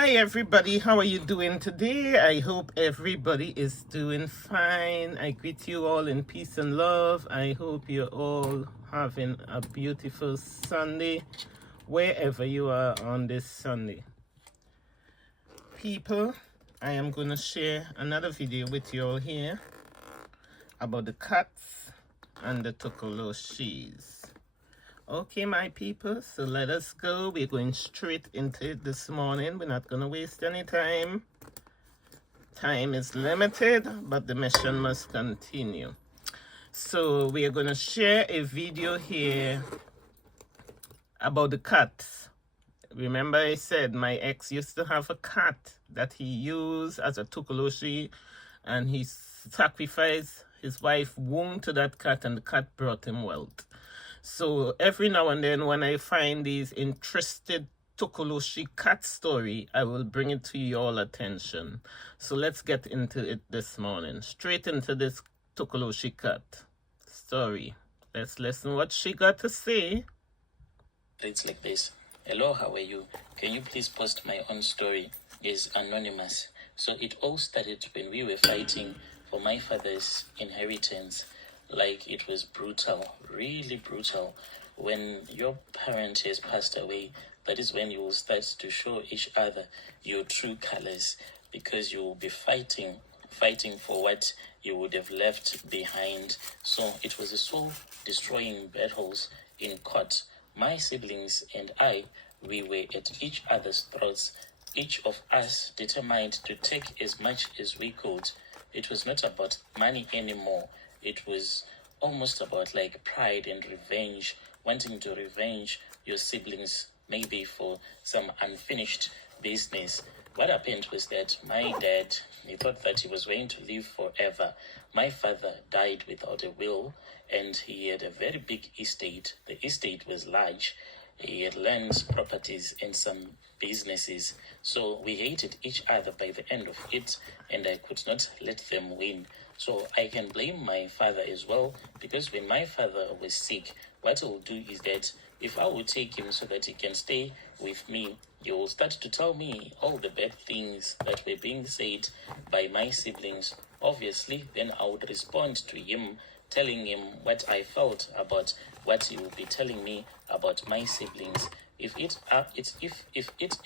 Hi everybody, how are you doing today? I hope everybody is doing fine. I greet you all in peace and love. I hope you're all having a beautiful Sunday wherever you are on this Sunday. People, I am going to share another video with you all here about the cats and the Tokoloshes. Okay, my people, so let us go. We're going straight into it this morning. We're not going to waste any time. Time is limited, but the mission must continue. So we are going to share a video here about the cats. Remember I said my ex used to have a cat that he used as a Tokoloshe, and he sacrificed his wife's womb to that cat, and the cat brought him wealth. So every now and then when I find these interested Tokoloshe cat story, I will bring it to your attention. So let's get into it this morning. Straight into this Tokoloshe cat story. Let's listen what she got to say. It's like this. Hello, how are you? Can you please post my own story? Is anonymous. So it all started when we were fighting for my father's inheritance. Like, it was brutal, really brutal. When your parent has passed away, that is when you will start to show each other your true colors, because you will be fighting for what you would have left behind. So it was a soul-destroying battles in court. My siblings and I, we were at each other's throats, each of us determined to take as much as we could. It was not about money anymore. It was almost about like pride and revenge, wanting to revenge your siblings, maybe for some unfinished business. What happened was that my dad, he thought that he was going to live forever. My father died without a will, and he had a very big estate. The estate was large. He had lands, properties, and some businesses. So we hated each other by the end of it, and I could not let them win. So I can blame my father as well, because when my father was sick, what I will do is that if I would take him so that he can stay with me, he will start to tell me all the bad things that were being said by my siblings. Obviously, then I would respond to him, telling him what I felt about what he would be telling me about my siblings. If it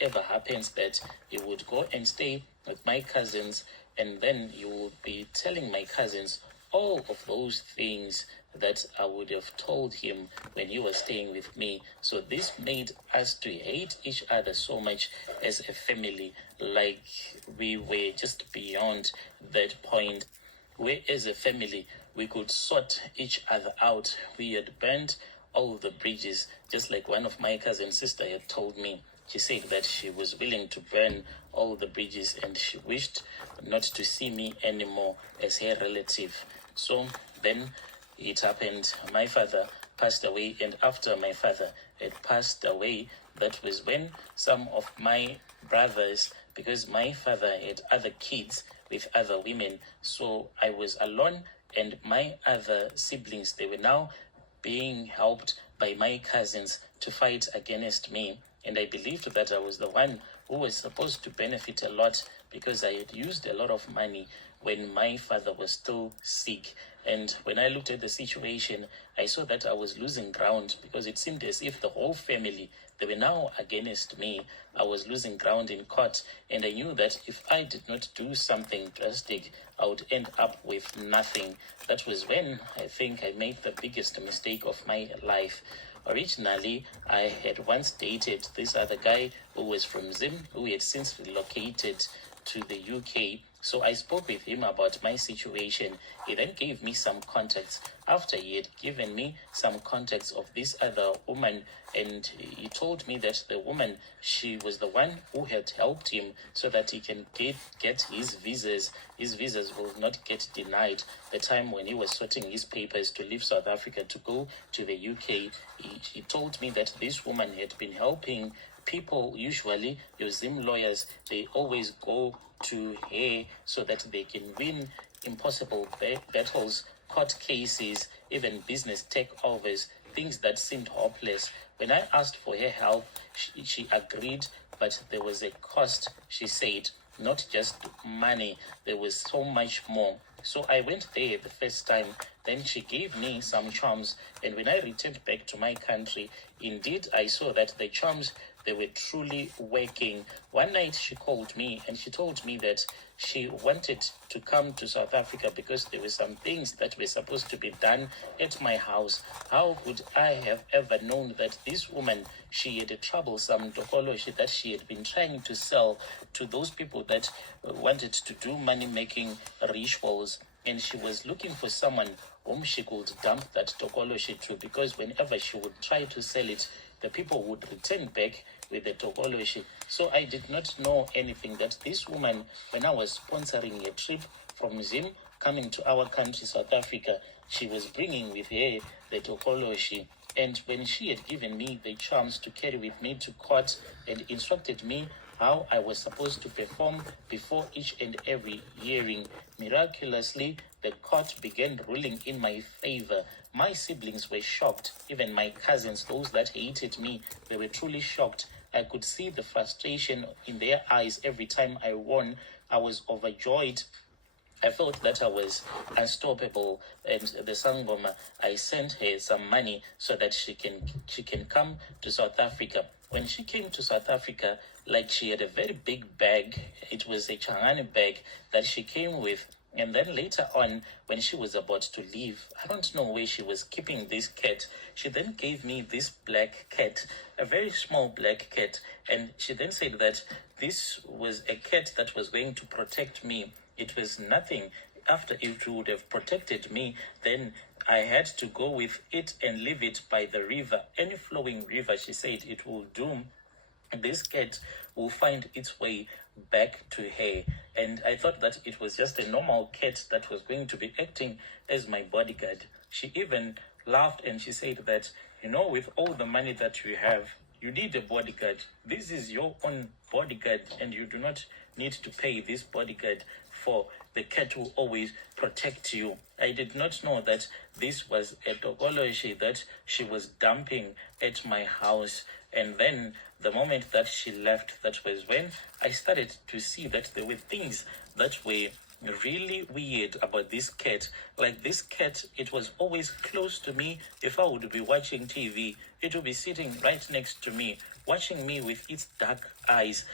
ever happens that he would go and stay with my cousins, and then you would be telling my cousins all of those things that I would have told him when he was staying with me. So this made us to hate each other so much as a family, like we were just beyond that point where as a family we could sort each other out. We had burnt all the bridges, just like one of my cousin's sister had told me. She said that she was willing to burn all the bridges, and she wished not to see me anymore as her relative. So then it happened. My father passed away, and after my father had passed away, that was when some of my brothers, because my father had other kids with other women, so I was alone, and my other siblings, they were now being helped by my cousins to fight against me. And I believed that I was the one who was supposed to benefit a lot, because I had used a lot of money when my father was still sick. And when I looked at the situation, I saw that I was losing ground, because it seemed as if the whole family, they were now against me. I was losing ground in court, and I knew that if I did not do something drastic, I would end up with nothing. That was when I think I made the biggest mistake of my life. Originally, I had once dated this other guy who was from Zim, who had since relocated to the UK. So I spoke with him about my situation. He then gave me some contacts. After he had given me some contacts of this other woman, and he told me that the woman, she was the one who had helped him so that he can get his visas. His visas will not get denied. The time when he was sorting his papers to leave South Africa to go to the UK, he told me that this woman had been helping people. Usually your Zim lawyers, they always go to her so that they can win impossible battles, court cases, even business takeovers, things that seemed hopeless. When I asked for her help, she agreed but there was a cost, she said, not just money, there was so much more. So I went there the first time, then she gave me some charms, and when I returned back to my country, indeed I saw that the charms, they were truly working. One night she called me and she told me that she wanted to come to South Africa because there were some things that were supposed to be done at my house. How could I have ever known that this woman, she had a troublesome Tokoloshe that she had been trying to sell to those people that wanted to do money-making rituals, and she was looking for someone whom she could dump that Tokoloshe to, because whenever she would try to sell it, the people would return back with the Tokoloshe. So I did not know anything that this woman, when I was sponsoring a trip from Zim coming to our country, South Africa, she was bringing with her the Tokoloshe. And when she had given me the charms to carry with me to court and instructed me how I was supposed to perform before each and every hearing, miraculously, the court began ruling in my favor. My siblings were shocked, even my cousins, those that hated me, they were truly shocked. I could see the frustration in their eyes every time I won. I was overjoyed. I felt that I was unstoppable, and the Sangoma, I sent her some money so that she can come to South Africa. When she came to South Africa, like, she had a very big bag. It was a Changani bag that she came with. And then later on, when she was about to leave, I don't know where she was keeping this cat. She then gave me this black cat, a very small black cat. And she then said that this was a cat that was going to protect me. It was nothing. After it would have protected me, then I had to go with it and leave it by the river. Any flowing river, she said, it will do. This cat will find its way back to her. And I thought that it was just a normal cat that was going to be acting as my bodyguard. She even laughed and she said that, you know, with all the money that you have, you need a bodyguard. This is your own bodyguard, and you do not need to pay this bodyguard, for the cat will always protect you. I did not know that this was a Tokoloshe that she was dumping at my house. And then the moment that she left, that was when I started to see that there were things that were really weird about this cat. Like, this cat, it was always close to me. If I would be watching TV, it would be sitting right next to me, watching me with its dark eyes.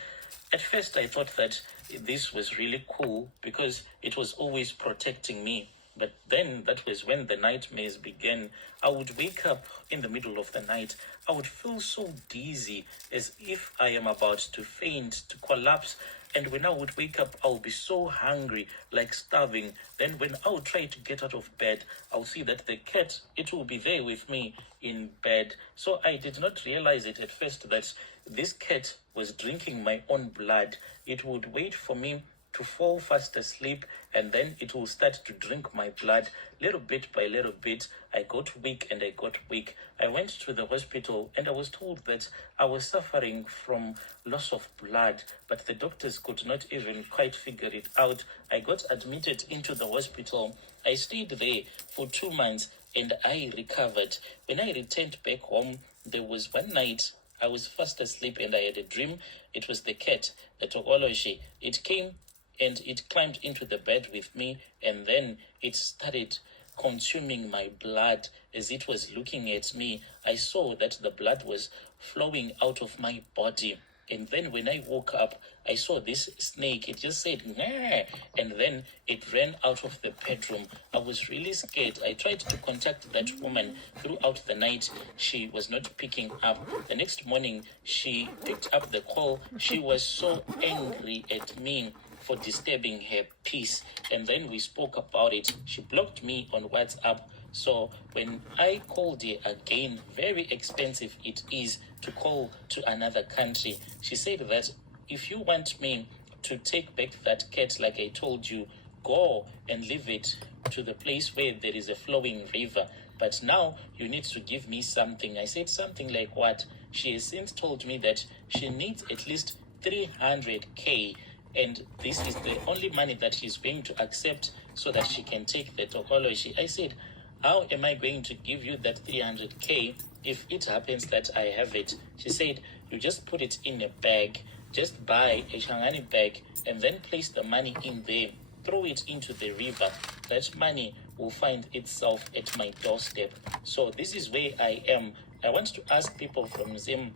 At first I thought that this was really cool because it was always protecting me. But then that was when the nightmares began. I would wake up in the middle of the night. I would feel so dizzy, as if I am about to faint, to collapse. And when I would wake up, I would be so hungry, like starving. Then when I would try to get out of bed, I'll see that the cat, it will be there with me in bed. So I did not realize it at first that this cat was drinking my own blood. It would wait for me to fall fast asleep, and then it will start to drink my blood. Little bit by little bit, I got weak and I got weak. I went to the hospital and I was told that I was suffering from loss of blood, but the doctors could not even quite figure it out. I got admitted into the hospital. I stayed there for 2 months and I recovered. When I returned back home, there was one night I was fast asleep and I had a dream. It was the cat, the Tokoloshe. It came and it climbed into the bed with me, and then it started consuming my blood. As it was looking at me, I saw that the blood was flowing out of my body. And then when I woke up, I saw this snake. It just said, "Nah," and then it ran out of the bedroom. I was really scared. I tried to contact that woman throughout the night. She was not picking up. The next morning, she picked up the call. She was so angry at me for disturbing her peace. And then we spoke about it. She blocked me on WhatsApp. So when I called her again, very expensive it is to call to another country. She said that if you want me to take back that cat, like I told you, go and leave it to the place where there is a flowing river. But now you need to give me something. I said, something like what? She has since told me that she needs at least 300K. And this is the only money that she's going to accept so that she can take the Tokoloshe. I said, how am I going to give you that 300K if it happens that I have it? She said, You just put it in a bag. Just buy a Shangani bag and then place the money in there. Throw it into the river. That money will find itself at my doorstep. So this is where I am. I want to ask people from Zim,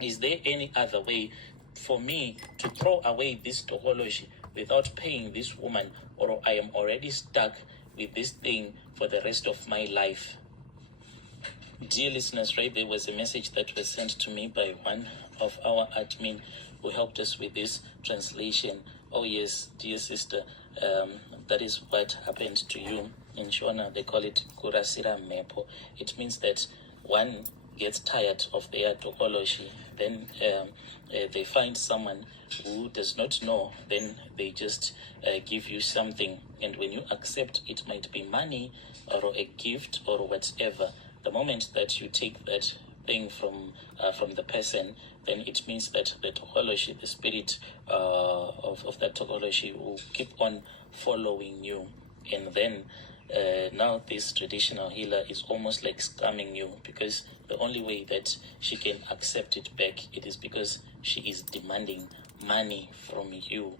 is there any other way for me to throw away this Tokoloshe without paying this woman, or I am already stuck with this thing for the rest of my life? Dear listeners, right, there was a message that was sent to me by one of our admin who helped us with this translation. Oh yes, dear sister, that is what happened to you. In Shona, they call it kurasira mepo. It means that one gets tired of their Tokoloshe, then they find someone who does not know, then they just give you something, and when you accept, it might be money or a gift or whatever. The moment that you take that thing from the person, then it means that the Tokoloshe, the spirit of that Tokoloshe, will keep on following you. And then now this traditional healer is almost like scamming you, because the only way that she can accept it back, it is because she is demanding money from you.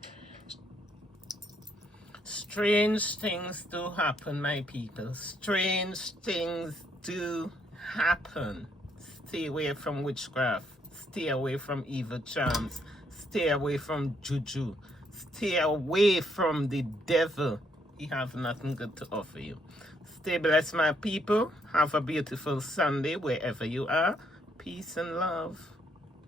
Strange things do happen, my people. Strange things do happen. Stay away from witchcraft. Stay away from evil charms. Stay away from juju. Stay away from the devil. He have nothing good to offer you. Stay blessed, my people. Have a beautiful Sunday wherever you are. Peace and love.